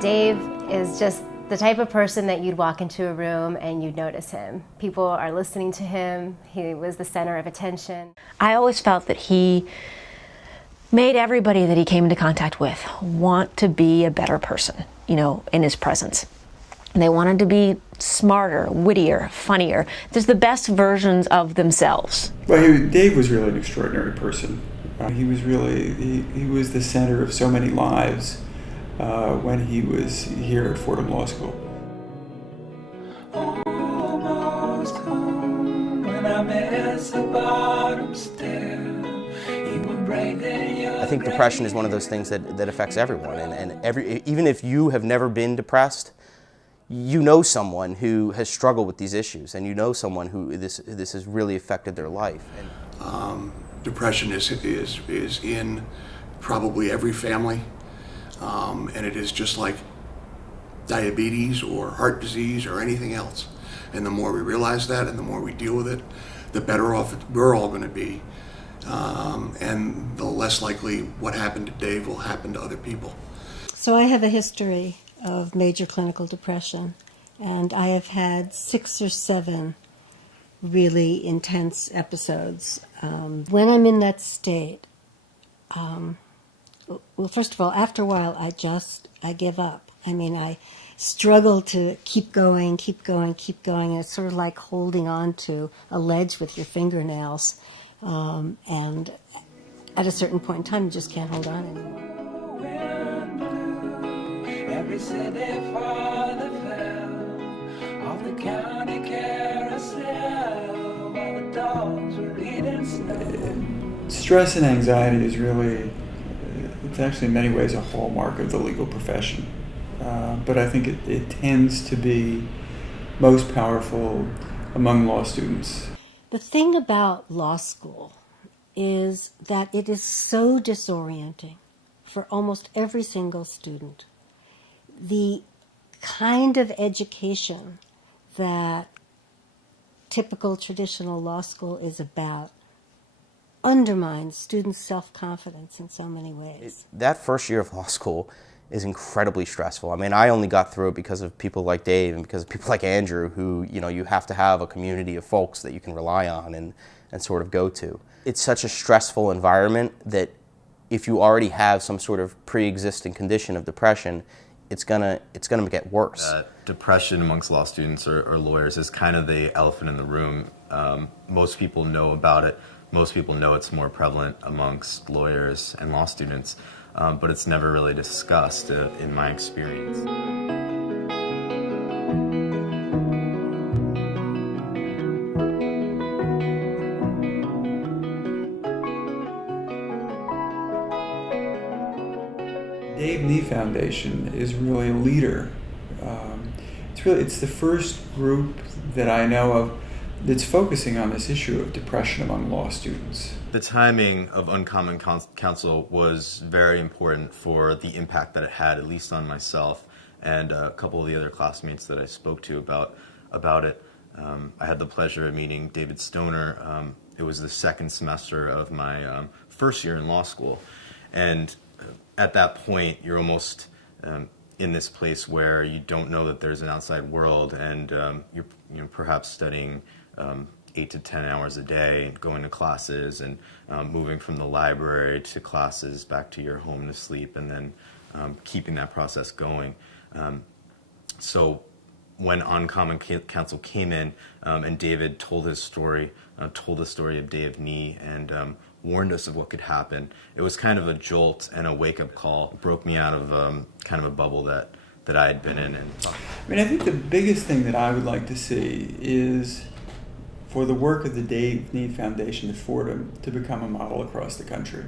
Dave is just the type of person that you'd walk into a room and you'd notice him. People are listening to him. He was the center of attention. I always felt that he made everybody that he came into contact with want to be a better person, in his presence. They wanted to be smarter, wittier, funnier, just the best versions of themselves. Well, Dave was really an extraordinary person. He was the center of so many lives when he was here at Fordham Law School. Almost home when I miss the bottom stair. I think depression is one of those things that affects everyone, and even if you have never been depressed, you know someone who has struggled with these issues, and you know someone who this has really affected their life. Depression is in probably every family, and it is just like diabetes or heart disease or anything else. And the more we realize that and the more we deal with it, the better off we're all going to be. And the less likely what happened to Dave will happen to other people. So I have a history of major clinical depression, and I have had 6 or 7 really intense episodes. When I'm in that state, well, first of all, after a while, I give up. I struggle to keep going, and it's sort of like holding on to a ledge with your fingernails. And at a certain point in time, you just can't hold on anymore. Every city father fell off the county carousel while the dogs were eating snow. Stress and anxiety is really, it's actually in many ways a hallmark of the legal profession. But I think it tends to be most powerful among law students. The thing about law school is that it is so disorienting for almost every single student. The kind of education that typical traditional law school is about undermines students' self-confidence in so many ways. That first year of law school is incredibly stressful. I only got through it because of people like Dave and because of people like Andrew who, you have to have a community of folks that you can rely on and sort of go to. It's such a stressful environment that if you already have some sort of pre-existing condition of depression, it's gonna get worse. Depression amongst law students or lawyers is kind of the elephant in the room. Most people know about it. Most people know it's more prevalent amongst lawyers and law students. But it's never really discussed in my experience. Dave Nee Foundation is really a leader. It's the first group that I know of that's focusing on this issue of depression among law students. The timing of Uncommon Counsel was very important for the impact that it had, at least on myself and a couple of the other classmates that I spoke to about it. I had the pleasure of meeting David Stoner. It was the second semester of my first year in law school. And at that point, you're almost in this place where you don't know that there's an outside world, and you're perhaps studying 8 to 10 hours a day, going to classes and moving from the library to classes back to your home to sleep, and then keeping that process going. So when Uncommon Counsel came in and David told his story, told the story of Dave Nee, and warned us of what could happen, it was kind of a jolt and a wake-up call. It broke me out of kind of a bubble that I had been in. I think the biggest thing that I would like to see is for the work of the Dave Nee Foundation at Fordham to become a model across the country.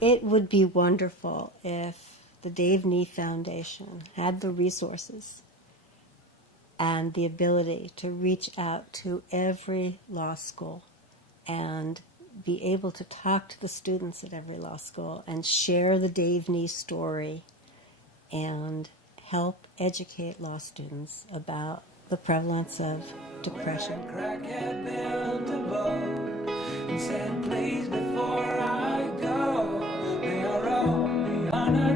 It would be wonderful if the Dave Nee Foundation had the resources and the ability to reach out to every law school and be able to talk to the students at every law school and share the Dave Nee story and help educate law students about the prevalence of depression. Crackhead built a boat and said, please, before I go, may I row me on a